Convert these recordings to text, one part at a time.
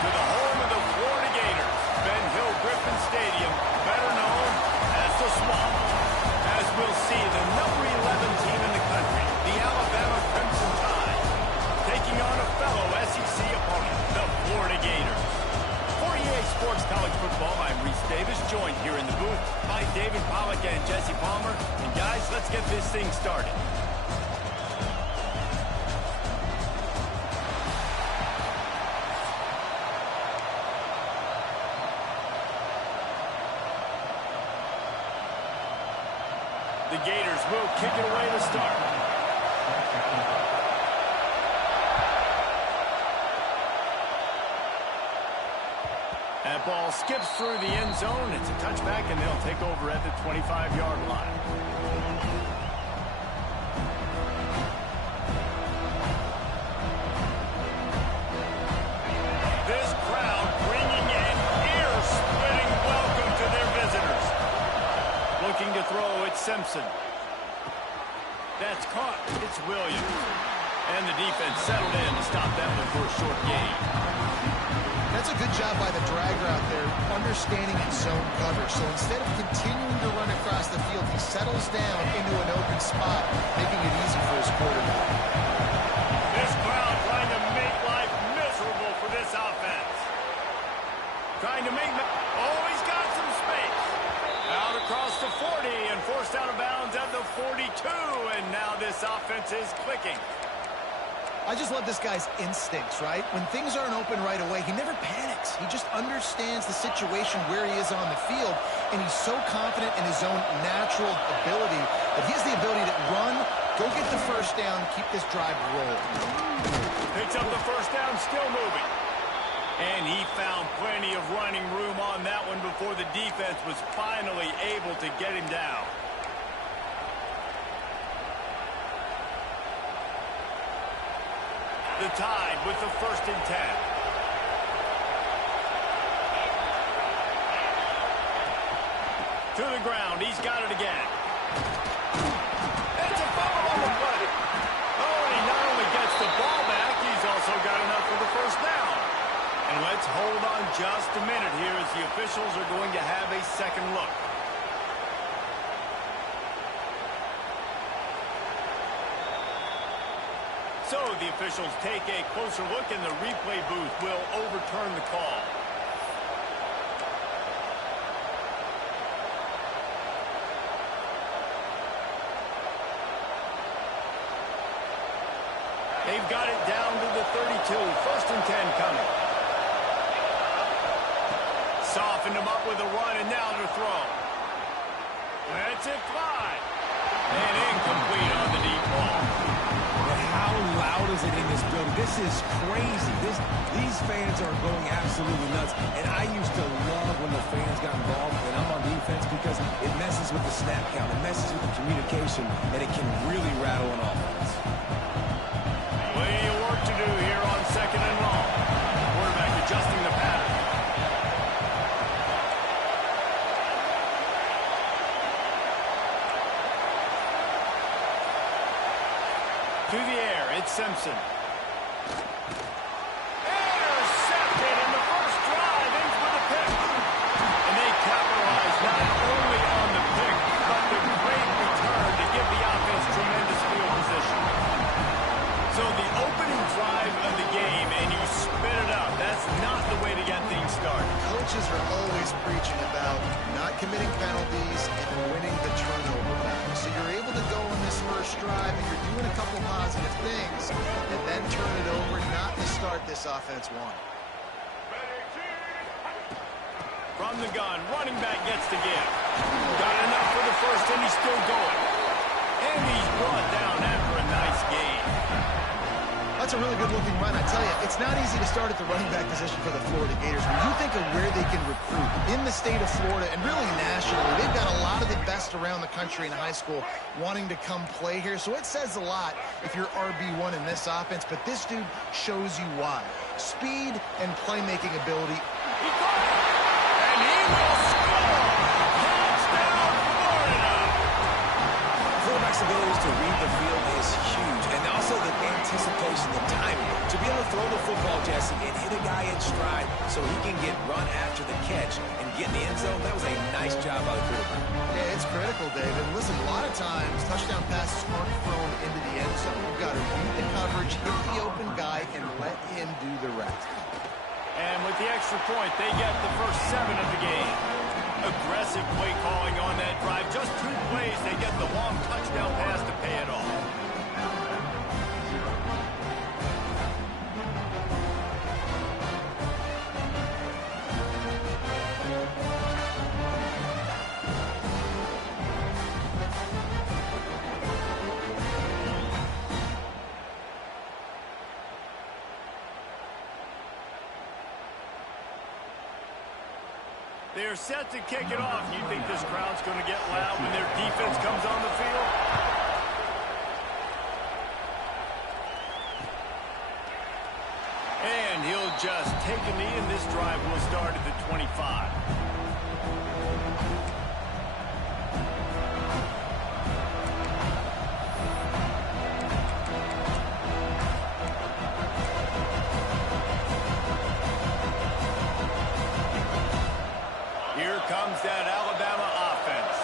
to the home of the Florida Gators, Ben Hill Griffin Stadium, better known as the Swamp. As we'll see, the number 11 team in the country, the Alabama Crimson Tide, taking on a fellow SEC opponent, the Florida Gators. For EA Sports College Football, I'm Reese Davis, joined here in the booth by David Pollack and Jesse Palmer. And guys, let's get this thing started. The Gators will kick it away to start. That ball skips through the end zone. It's a touchback, and they'll take over at the 25-yard line. This crowd bringing an ear-splitting welcome to their visitors. Looking to throw, it's Simpson. That's caught. It's Williams. And the defense settled in to stop that one for a short gain. That's a good job by the dragger out there, understanding its zone cover. So instead of continuing to run across the field, he settles down into an open spot, making it easy for his quarterback. This crowd trying to make life miserable for this offense. Trying to make... Oh, he's got some space. Out across the 40 and forced out of bounds at the 42. And now this offense is clicking. I just love this guy's instincts, right? When things aren't open right away, he never panics. He just understands the situation where he is on the field, and he's so confident in his own natural ability that he has the ability to run, go get the first down, keep this drive rolling. Picks up the first down, still moving. And he found plenty of running room on that one before the defense was finally able to get him down. The Tide with the 1st and 10. To the ground. He's got it again. It's a fumble on the play. Oh, and he not only gets the ball back, he's also got enough for the first down. And let's hold on just a minute here as the officials are going to have a second look. So the officials take a closer look, and the replay booth will overturn the call. They've got it down to the 32. 1st and 10 coming. Softened him up with a run, and now to throw. Let's it fly. And incomplete on the deep ball. How loud is it in this building? This is crazy. These fans are going absolutely nuts. And I used to love when the fans got involved, and I'm on defense, because it messes with the snap count. It messes with the communication, and it can really rattle an offense. Plenty of work to do here on 2nd and long. Quarterback adjusting the pattern. To the air, it's Simpson. Intercepted in the first drive, ends with a pick. And they capitalize not only on the pick, but the great return to give the offense tremendous field position. So the opening drive of the game, and you spit it out. That's not the way to get things started. Coaches are always preaching about not committing penalties and winning the turnover battle. So you're able to go on this first drive, and you're doing a couple positive things, and then turn it over, not to start this offense one. From the gun, running back gets the give. Got enough for the first, and he's still going. And he's brought down after a nice gain. That's a really good-looking run. I tell you, it's not easy to start at the running back position for the Florida Gators. When you think of where they can recruit in the state of Florida and really nationally, they've got a lot of the best around the country in high school wanting to come play here. So it says a lot if you're RB1 in this offense, but this dude shows you why. Speed and playmaking ability. He caught it, and he will score. Touchdown, Florida. Quarterback's abilities to read the field is huge, and also the anticipation, the timing. To be able to throw the football, Jesse, and hit a guy in stride so he can get run after the catch and get in the end zone, that was a nice job by the quarterback. Yeah, it's critical, David. Listen, a lot of times, touchdown passes aren't thrown into the end zone. You've got to read the coverage, hit the open guy, and let him do the rest. And with the extra point, they get the first 7 of the game. Aggressive play calling on that drive. Just 2 plays, they get the long touchdown pass to pay it off. They're set to kick it off. You think this crowd's going to get loud when their defense comes on the field? And he'll just take a knee, and this drive will start at the 25. Comes that Alabama offense.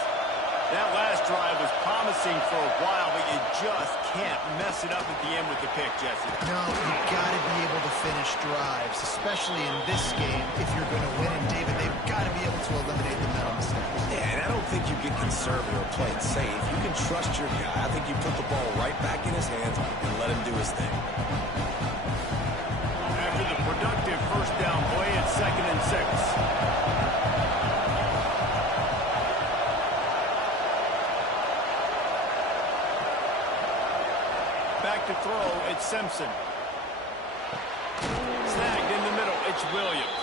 That last drive was promising for a while, but you just can't mess it up at the end with the pick, Jesse. No, you've got to be able to finish drives, especially in this game if you're going to win. And, David, they've got to be able to eliminate the mental mistakes. Yeah, and I don't think you get conservative or play it safe. You can trust your guy. I think you put the ball right back in his hands and let him do his thing. After the productive first down play, it's 2nd and 6. Back to throw, it's Simpson. Snagged in the middle, it's Williams.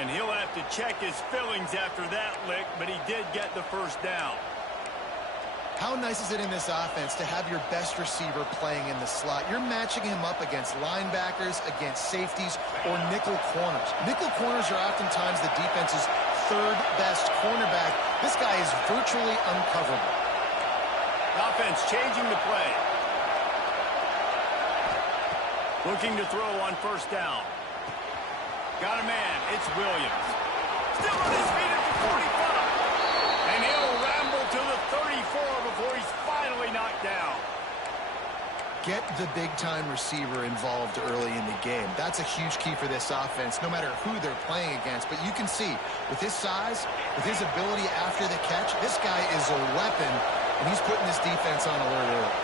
And he'll have to check his fillings after that lick, but he did get the first down. How nice is it in this offense to have your best receiver playing in the slot? You're matching him up against linebackers, against safeties, or nickel corners. Nickel corners are oftentimes the defense's 3rd best cornerback. This guy is virtually uncoverable. Offense changing the play. Looking to throw on first down. Got a man. It's Williams. Still on his feet at the 45. And he'll ramble to the 34 before he's finally knocked down. Get the big-time receiver involved early in the game. That's a huge key for this offense, no matter who they're playing against. But you can see, with his size, with his ability after the catch, this guy is a weapon, and he's putting this defense on alert early.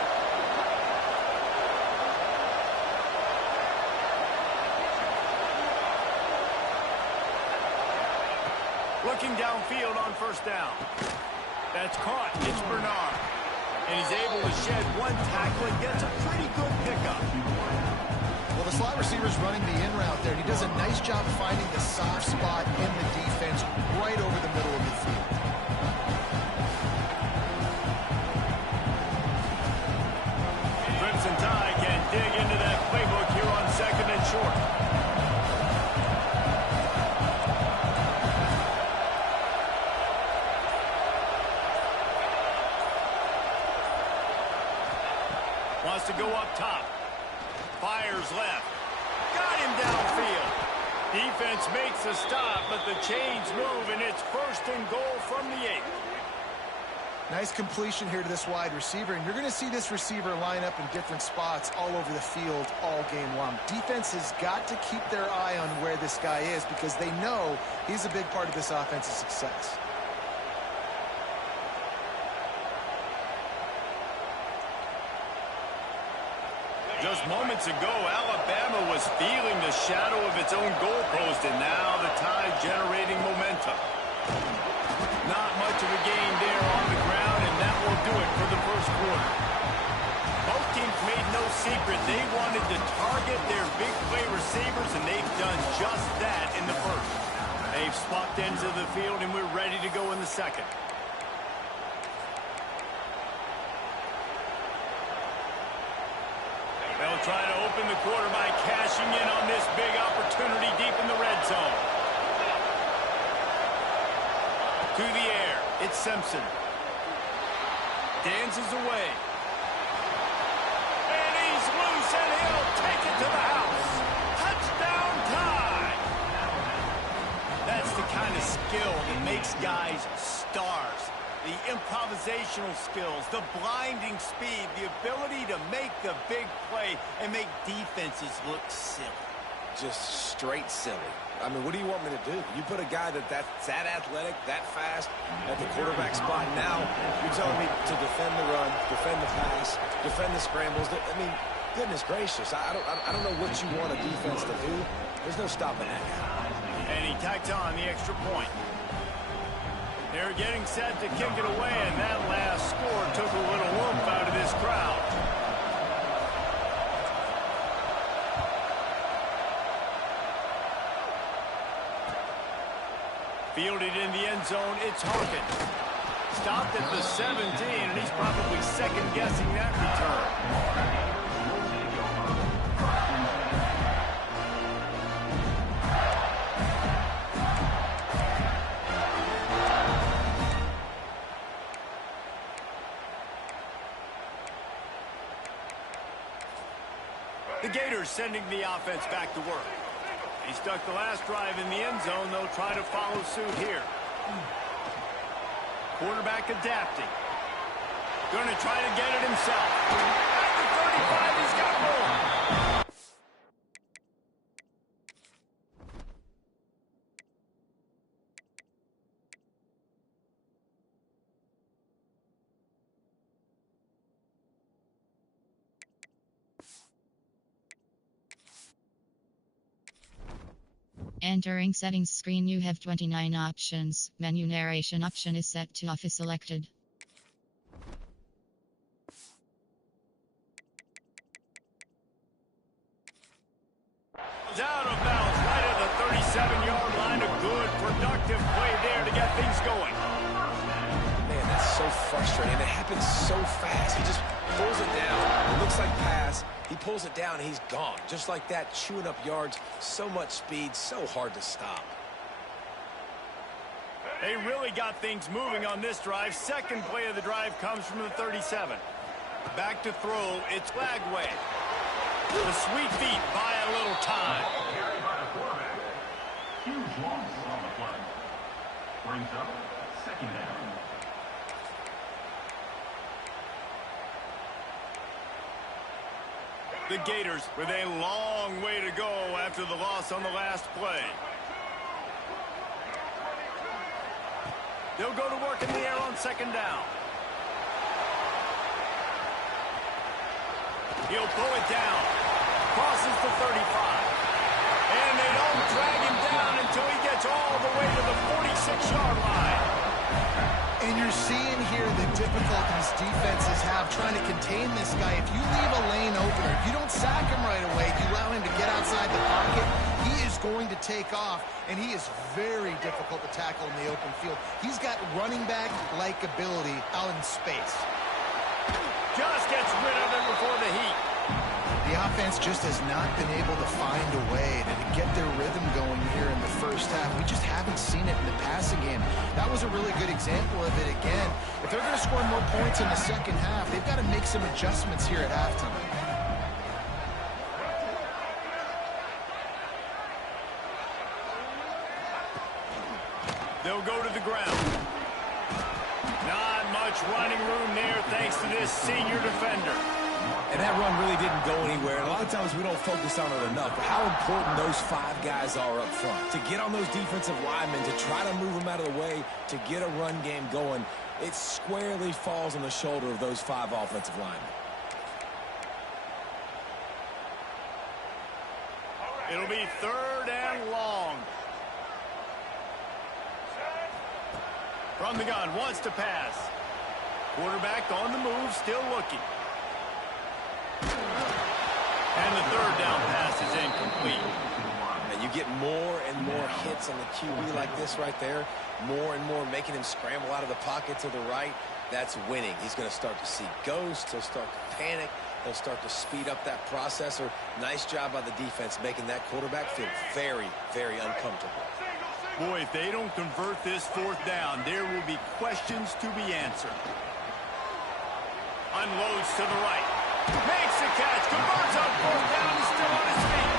Looking downfield on first down. That's caught. It's Bernard. And he's able to shed 1 tackle and gets a pretty good pickup. Well, the slot receiver's running the in route there, and he does a nice job finding the soft spot in the defense right over the middle of the field. Crimson Tide can dig into that playbook here on 2nd and short. Wants to go up top. Fires left. Got him downfield. Defense makes a stop, but the chains move, and it's 1st and goal from the 8. Nice completion here to this wide receiver, and you're going to see this receiver line up in different spots all over the field all game long. Defense has got to keep their eye on where this guy is because they know he's a big part of this offense's success. Just moments ago, Alabama was feeling the shadow of its own goalpost, and now the Tide generating momentum. Not much of a gain there on the ground, and that will do it for the first quarter. Both teams made no secret they wanted to target their big play receivers, and they've done just that in the first. They've swapped ends of the field, and we're ready to go in the second. They'll try to open the quarter by cashing in on this big opportunity deep in the red zone. To the air, it's Simpson. Dances away. And he's loose, and he'll take it to the house. guys stars. The improvisational skills, the blinding speed, the ability to make the big play and make defenses look silly. Just straight silly. I mean, what do you want me to do? You put a guy that's that athletic, that fast at the quarterback spot. Now you're telling me to defend the run, defend the pass, defend the scrambles. I mean, goodness gracious. I don't know what you want a defense to do. There's no stopping that guy. And he tacked on the extra point. They're getting set to kick it away, and that last score took a little oomph out of this crowd. Fielded in the end zone, it's Hawkins. Stopped at the 17, and he's probably second-guessing that return. The Gators sending the offense back to work. He stuck the last drive in the end zone. They'll try to follow suit here. Quarterback adapting. Going to try to get it himself. At the 35, he's got more. Entering settings screen, you have 29 options. Menu narration option is set to off is selected. Out of bounds, right at the 37-yard line. A good, productive play there to get things going. Man, that's so frustrating. It happens so fast. He just pulls it down. It looks like pass. He pulls it down, and he's gone. Just like that, chewing up yards. So much speed, so hard to stop. They really got things moving on this drive. Second play of the drive comes from the 37. Back to throw, it's Lagway. The sweet feet buy a little time. Huge loss on the play. Brings up second down. The Gators with a long way to go after the loss on the last play. They'll go to work in the air on second down. He'll pull it down. Crosses the 35. And they don't drag him down until he gets all the way to the 46-yard line. And you're seeing here the difficulties defenses have trying to contain this guy. If you leave a lane open, or if you don't sack him right away, you allow him to get outside the pocket, he is going to take off, and he is very difficult to tackle in the open field. He's got running back-like ability out in space. Just gets rid of him before the heat. The offense just has not been able to find a way to get their rhythm going here in the first half. We just haven't seen it in the passing game. That was a really good example of it again. If they're going to score more points in the second half, they've got to make some adjustments here at halftime. They'll go to the ground. Not much running room there thanks to this senior defender. And that run really didn't go anywhere. And a lot of times we don't focus on it enough. But how important those five guys are up front. To get on those defensive linemen, to try to move them out of the way, to get a run game going, it squarely falls on the shoulder of those five offensive linemen. It'll be third and long. From the gun, wants to pass. Quarterback on the move, still looking. And the third down pass is incomplete. And you get more and more hits on the QB like this right there. More and more making him scramble out of the pocket to the right. That's winning. He's going to start to see ghosts. He'll start to panic. He'll start to speed up that processor. Nice job by the defense making that quarterback feel very, very uncomfortable. Boy, if they don't convert this fourth down, there will be questions to be answered. Unloads to the right. Makes the catch. Converts on fourth down. He's still on his feet.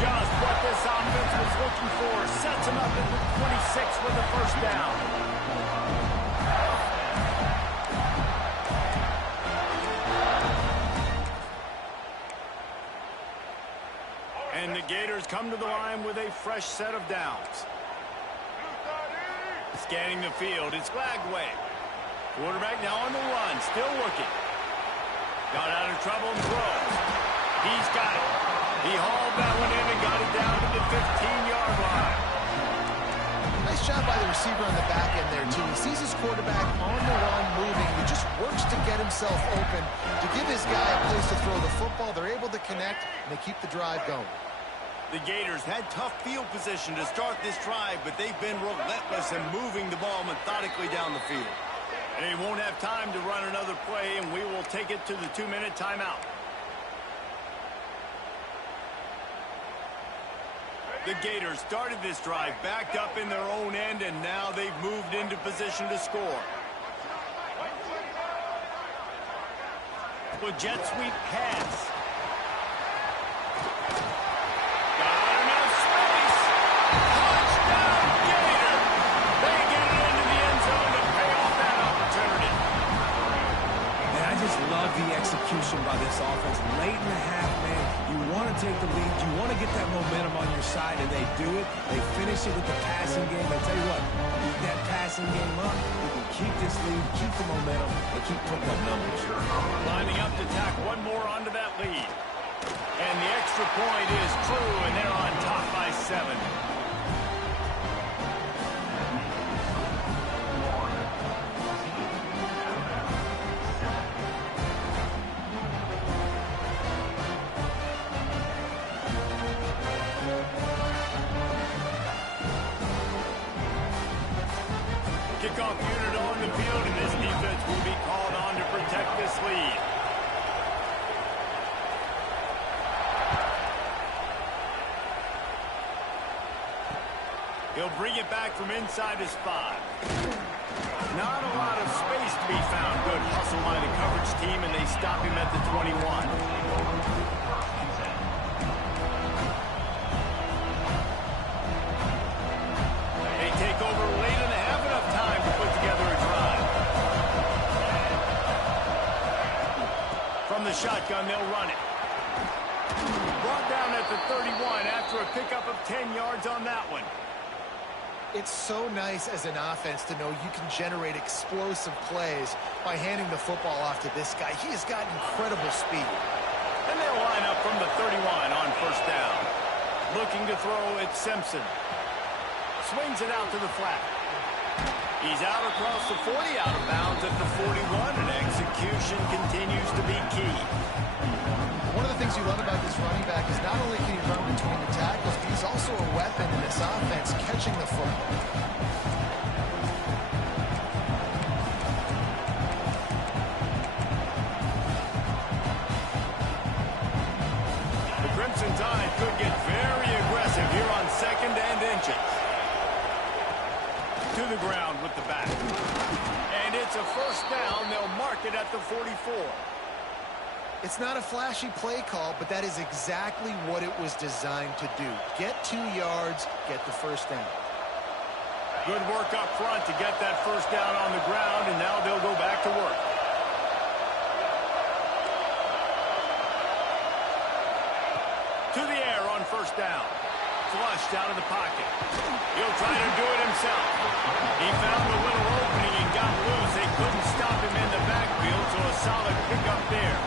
Just what this offense was looking for. Sets him up at the 26 with the first down. And the Gators come to the line with a fresh set of downs. Scanning the field, it's Lagway. Quarterback now on the run, still looking. Got out of trouble and throws. He's got it. He hauled that one in and got it down to the 15-yard line. Nice job by the receiver on the back end there, too. He sees his quarterback on the run moving. He just works to get himself open to give his guy a place to throw the football. They're able to connect, and they keep the drive going. The Gators had tough field position to start this drive, but they've been relentless in moving the ball methodically down the field. They won't have time to run another play, and we will take it to the 2-minute timeout. The Gators started this drive backed up in their own end, and now they've moved into position to score. With jet sweep pass. The execution by this offense late in the half, man. You want to take the lead, you want to get that momentum on your side, and they do it. They finish it with the passing game. I tell you what, keep that passing game up. You can keep this lead, keep the momentum, and keep putting up numbers. Lining up to tack one more onto that lead. And the extra point is true, and they're on top by 7. Kickoff unit on the field, and this defense will be called on to protect this lead. He'll bring it back from inside his 5. Not a lot of space to be found. Good hustle by the coverage team, and they stop him at the 21. They take over late and have enough time to put together a drive. From the shotgun, they'll run it. Brought down at the 31 after a pickup of 10 yards on that one. It's so nice as an offense to know you can generate explosive plays by handing the football off to this guy. He has got incredible speed. And they'll line up from the 31 on first down. Looking to throw it, Simpson. Swings it out to the flat. He's out across the 40, out of bounds at the 41, and execution continues to be key. One of the things you love about this running back is not only can he run between the tackles, but he's also a weapon in this offense, catching the football. The Crimson Tide could get very aggressive here on 2nd and inches. To the ground with the back. And it's a first down. They'll mark it at the 44. It's not a flashy play call, but that is exactly what it was designed to do. Get 2 yards, get the first down. Good work up front to get that first down on the ground, and now they'll go back to work. To the air on first down. Flushed out of the pocket. He'll try to do it himself. He found a little opening and got loose. They couldn't stop him in the backfield, so a solid pickup there.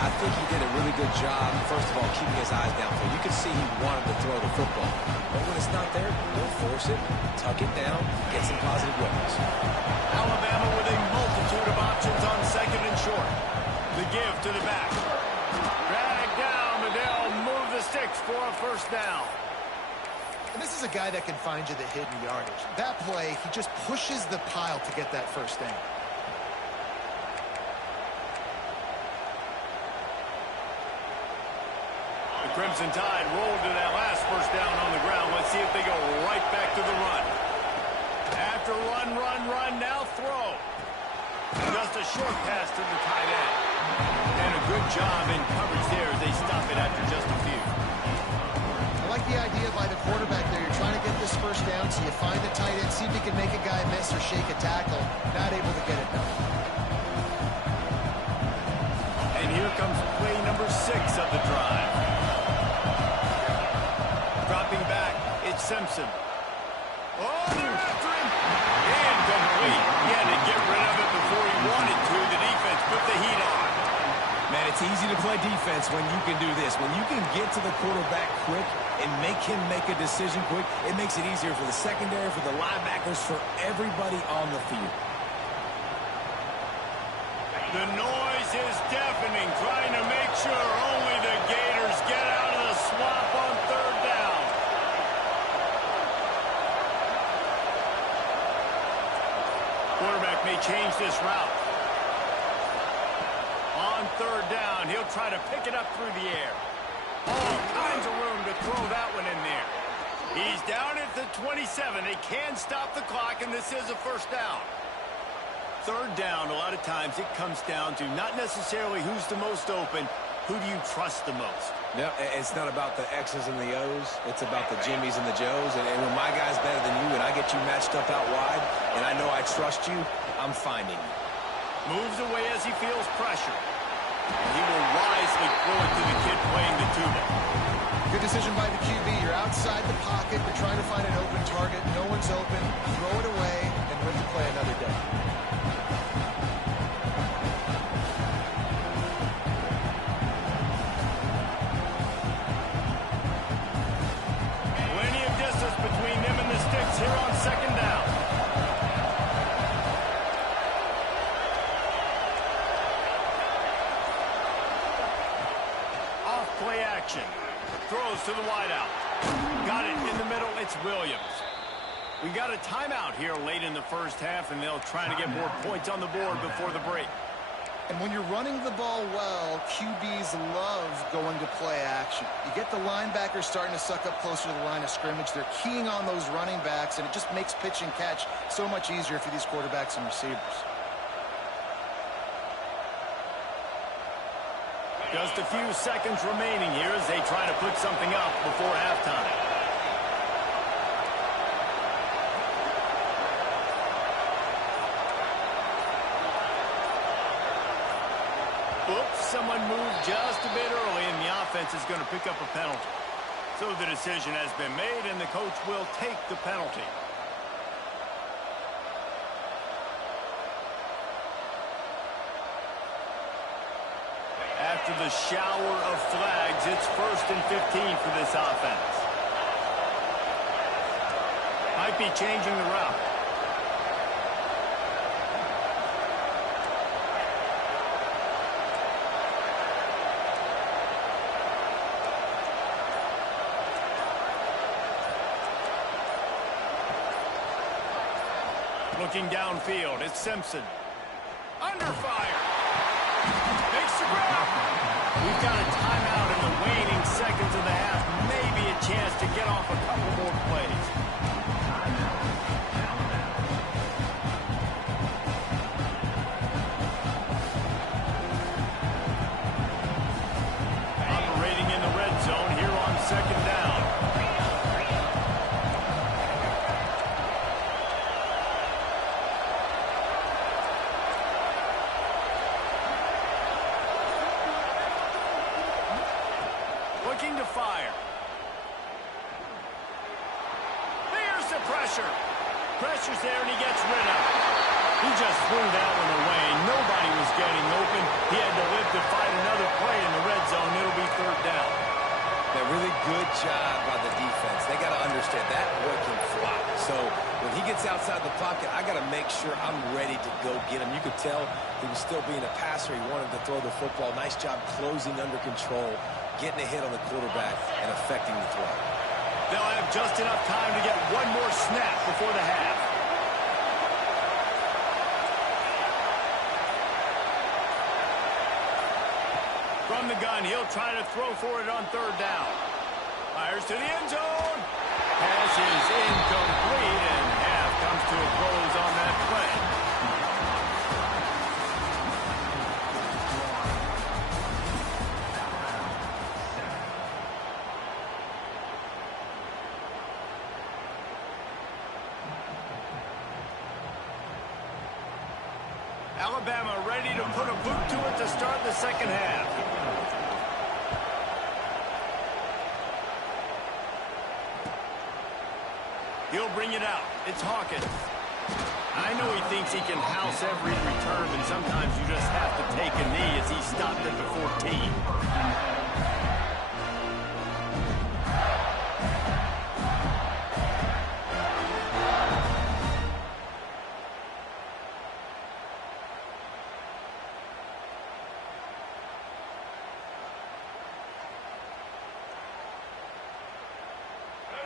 I think he did a really good job, first of all, keeping his eyes downfield. You could see he wanted to throw the football. But when it's not there, don't force it. Tuck it down. Get some positive weapons. Alabama with a multitude of options on 2nd and short. The give to the back. Drag down, but they'll move the sticks for a first down. And this is a guy that can find you the hidden yardage. That play, he just pushes the pile to get that first down. The Crimson Tide rolled to that last first down on the ground. Let's see if they go right back to the run. After run, now throw. Just a short pass to the tight end. And a good job in coverage there as they stop it after just a few. I like the idea by find the tight end, see if he can make a guy miss or shake a tackle. Not able to get it done. And here comes play number 6 of the drive. Dropping back, it's Simpson. Oh, they're after him. Incomplete. He had to get rid of it before he wanted to. The defense put the heat on. Man, it's easy to play defense when you can do this. When you can get to the quarterback quick and make him make a decision quick, it makes it easier for the secondary, for the linebackers, for everybody on the field. The noise is deafening, trying to make sure only the Gators get out of the swamp on 3rd down. Quarterback may change this route. On 3rd down, he'll try to pick it up through the air. All kinds of room to throw that one in there. He's down at the 27. They can stop the clock, and this is a 1st down. 3rd down, a lot of times it comes down to not necessarily who's the most open, who do you trust the most? No, it's not about the X's and the O's. It's about the Jimmies and the Joes. And when my guy's better than you and I get you matched up out wide and I know I trust you, I'm finding you. Moves away as he feels pressure. He will wisely throw it to the kid playing the tuba. Good decision by the QB. You're outside the pocket. You're trying to find an open target. No one's open. Throw it away and live to play another day. Plenty of distance between them and the sticks here on 2nd down. Play action. Throws to the wideout. Got it in the middle. It's Williams. We got a timeout here late in the 1st half, and they'll try to get more points on the board before the break. And when you're running the ball well, QBs love going to play action. You get the linebackers starting to suck up closer to the line of scrimmage. They're keying on those running backs, and it just makes pitch and catch so much easier for these quarterbacks and receivers. Just a few seconds remaining here as they try to put something up before halftime. Oops, someone moved just a bit early, and the offense is going to pick up a penalty. So the decision has been made, and the coach will take the penalty. After the shower of flags, it's 1st and 15 for this offense. Might be changing the route. Looking downfield, it's Simpson. Under fire. Makes the grab. We've got a timeout in the waning seconds of the half. Maybe a chance to get off a couple more plays. Operating in the red zone here on 2nd down. Looking to fire. There's the pressure. Pressure's there and he gets rid of it. He just threw that one away. Nobody was getting open. He had to live to fight another play in the red zone. It'll be 3rd down. A really good job by the defense. They got to understand that boy can fly. So when he gets outside the pocket, I got to make sure I'm ready to go get him. You could tell he was still being a passer. He wanted to throw the football. Nice job closing under control, getting a hit on the quarterback, and affecting the throw. They'll have just enough time to get one more snap before the half. From the gun, he'll try to throw for it on 3rd down. Fires to the end zone. Pass is incomplete, and half comes to a close on that play. Alabama ready to put a boot to it to start the second half. He'll bring it out. It's Hawkins. I know he thinks he can house every return, and sometimes you just have to take a knee as he stopped at the 14.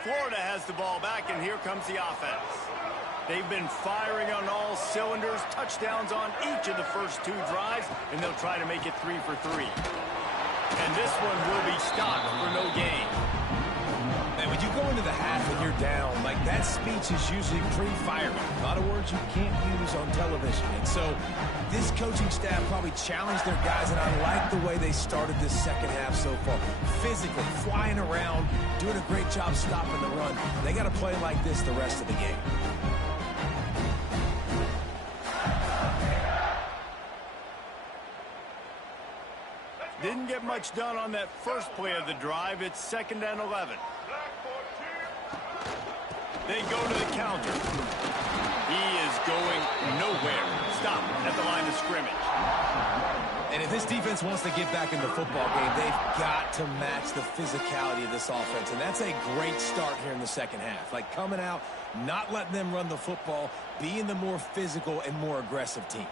Florida has the ball back, and here comes the offense. They've been firing on all cylinders, touchdowns on each of the first 2 drives, and they'll try to make it 3 for 3. And this one will be stopped for no gain. Man, when you go into the half and you're down, like that speech is usually pretty fiery. A lot of words you can't use on television. And so this coaching staff probably challenged their guys, and I like the way they started this second half so far. Physically, flying around, doing a great job stopping the run. They got to play like this the rest of the game. Didn't get much done on that first play of the drive. It's 2nd and 11. They go to the counter. He is going nowhere. Stop at the line of scrimmage. And if this defense wants to get back in the football game, they've got to match the physicality of this offense. And that's a great start here in the second half. Like coming out, not letting them run the football, being the more physical and more aggressive team.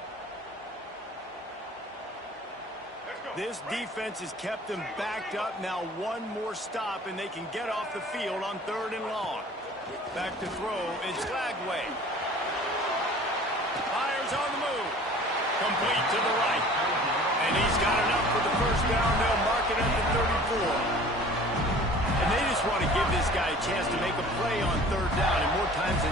This defense has kept them backed up. Now one more stop, and they can get off the field on 3rd and long. Back to throw. It's Lagway. Fires on the move. Complete to the right. And he's got enough for the first down. They'll mark it at the 34. And they just want to give this guy a chance to make a play on 3rd down. And more times than not,